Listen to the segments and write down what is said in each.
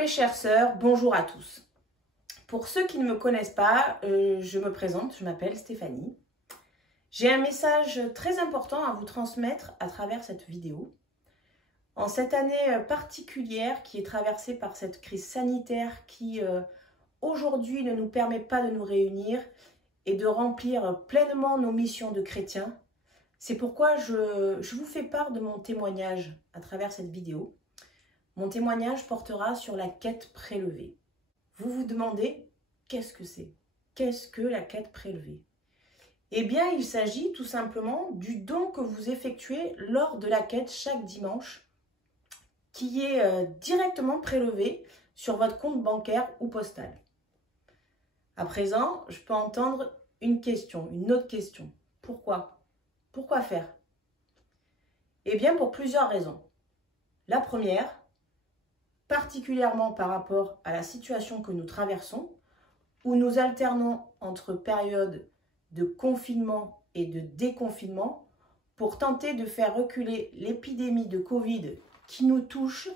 mes chères sœurs, bonjour à tous. Pour ceux qui ne me connaissent pas, je me présente, je m'appelle Stéphanie. J'ai un message très important à vous transmettre à travers cette vidéo. En cette année particulière qui est traversée par cette crise sanitaire qui aujourd'hui ne nous permet pas de nous réunir et de remplir pleinement nos missions de chrétiens, c'est pourquoi je vous fais part de mon témoignage à travers cette vidéo. Mon témoignage portera sur la quête prélevée. Vous vous demandez, qu'est-ce que c'est? Qu'est-ce que la quête prélevée? Eh bien, il s'agit tout simplement du don que vous effectuez lors de la quête chaque dimanche, qui est directement prélevé sur votre compte bancaire ou postal. À présent, je peux entendre une question, une autre question. Pourquoi? Pourquoi faire? Eh bien, pour plusieurs raisons. La première, particulièrement par rapport à la situation que nous traversons, où nous alternons entre périodes de confinement et de déconfinement pour tenter de faire reculer l'épidémie de Covid qui nous touche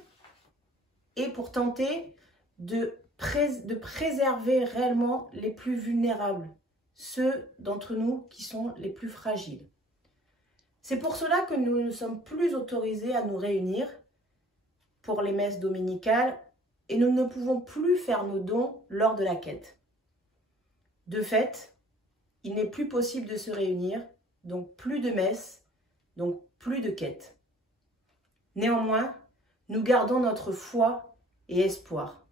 et pour tenter de préserver réellement les plus vulnérables, ceux d'entre nous qui sont les plus fragiles. C'est pour cela que nous ne sommes plus autorisés à nous réunir pour les messes dominicales et nous ne pouvons plus faire nos dons lors de la quête. De fait, il n'est plus possible de se réunir, donc plus de messes, donc plus de quête. Néanmoins, nous gardons notre foi et espoir.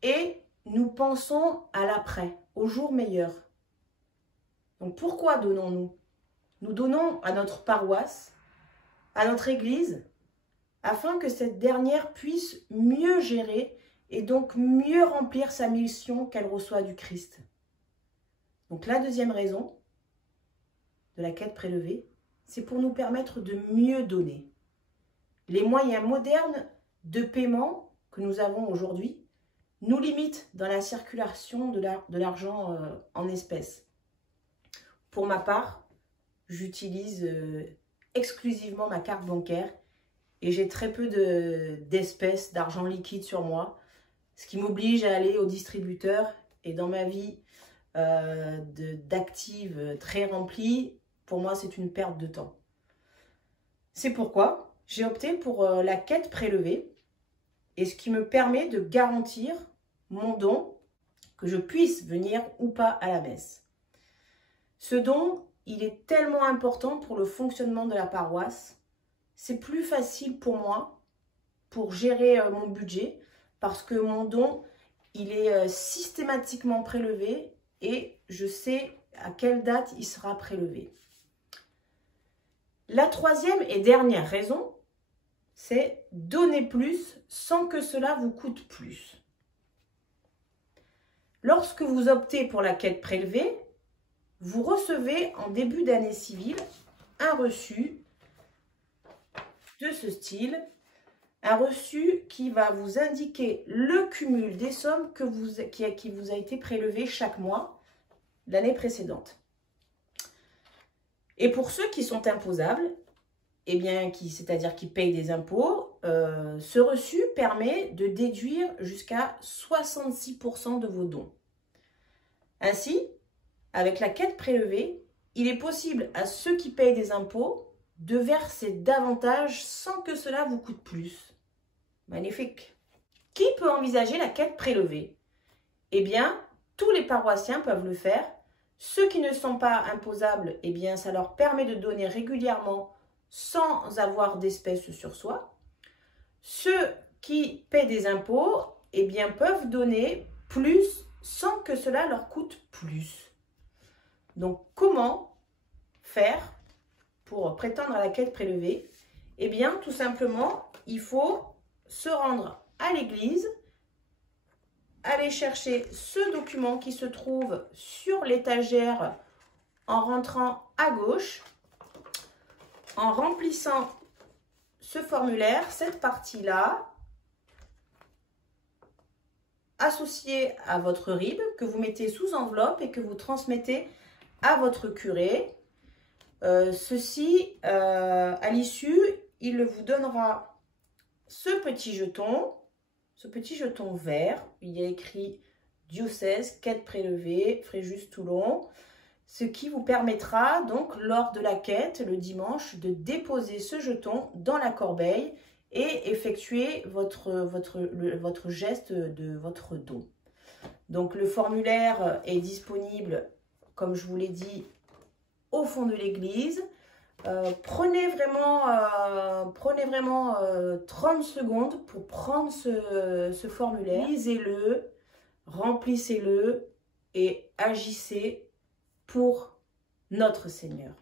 Et nous pensons à l'après, au jour meilleur. Donc pourquoi donnons-nous? Nous donnons à notre paroisse, à notre église, afin que cette dernière puisse mieux gérer et donc mieux remplir sa mission qu'elle reçoit du Christ. Donc la deuxième raison de la quête prélevée, c'est pour nous permettre de mieux donner. Les moyens modernes de paiement que nous avons aujourd'hui nous limitent dans la circulation de l'argent en espèces. Pour ma part, j'utilise exclusivement ma carte bancaire et j'ai très peu d'espèces, d'argent liquide sur moi, ce qui m'oblige à aller au distributeur. Et dans ma vie d'active très remplie, pour moi c'est une perte de temps. C'est pourquoi j'ai opté pour la quête prélevée, et ce qui me permet de garantir mon don, que je puisse venir ou pas à la messe. Ce don, il est tellement important pour le fonctionnement de la paroisse. C'est plus facile pour moi pour gérer mon budget parce que mon don, il est systématiquement prélevé et je sais à quelle date il sera prélevé. La troisième et dernière raison, c'est donner plus sans que cela vous coûte plus. Lorsque vous optez pour la quête prélevée, vous recevez en début d'année civile un reçu de ce style, un reçu qui va vous indiquer le cumul des sommes qui vous a été prélevé chaque mois l'année précédente. Et pour ceux qui sont imposables, eh bien, c'est-à-dire qui payent des impôts, ce reçu permet de déduire jusqu'à 66% de vos dons. Ainsi, avec la quête prélevée, il est possible à ceux qui payent des impôts de verser davantage sans que cela vous coûte plus. Magnifique. Qui peut envisager la quête prélevée? Eh bien, tous les paroissiens peuvent le faire. Ceux qui ne sont pas imposables, eh bien, ça leur permet de donner régulièrement sans avoir d'espèces sur soi. Ceux qui paient des impôts, eh bien, peuvent donner plus sans que cela leur coûte plus. Donc, comment faire pour prétendre à la quête prélevée? Eh bien, tout simplement, il faut se rendre à l'église, aller chercher ce document qui se trouve sur l'étagère en rentrant à gauche, en remplissant ce formulaire, cette partie-là, associée à votre RIB que vous mettez sous enveloppe et que vous transmettez à votre curé. Ceci, à l'issue, il vous donnera ce petit jeton vert, il y a écrit diocèse, quête prélevée, Fréjus-Toulon, ce qui vous permettra donc lors de la quête le dimanche de déposer ce jeton dans la corbeille et effectuer votre geste de votre don. Donc le formulaire est disponible, comme je vous l'ai dit, au fond de l'église. Prenez vraiment 30 secondes pour prendre ce formulaire. Lisez-le, remplissez-le et agissez pour notre Seigneur.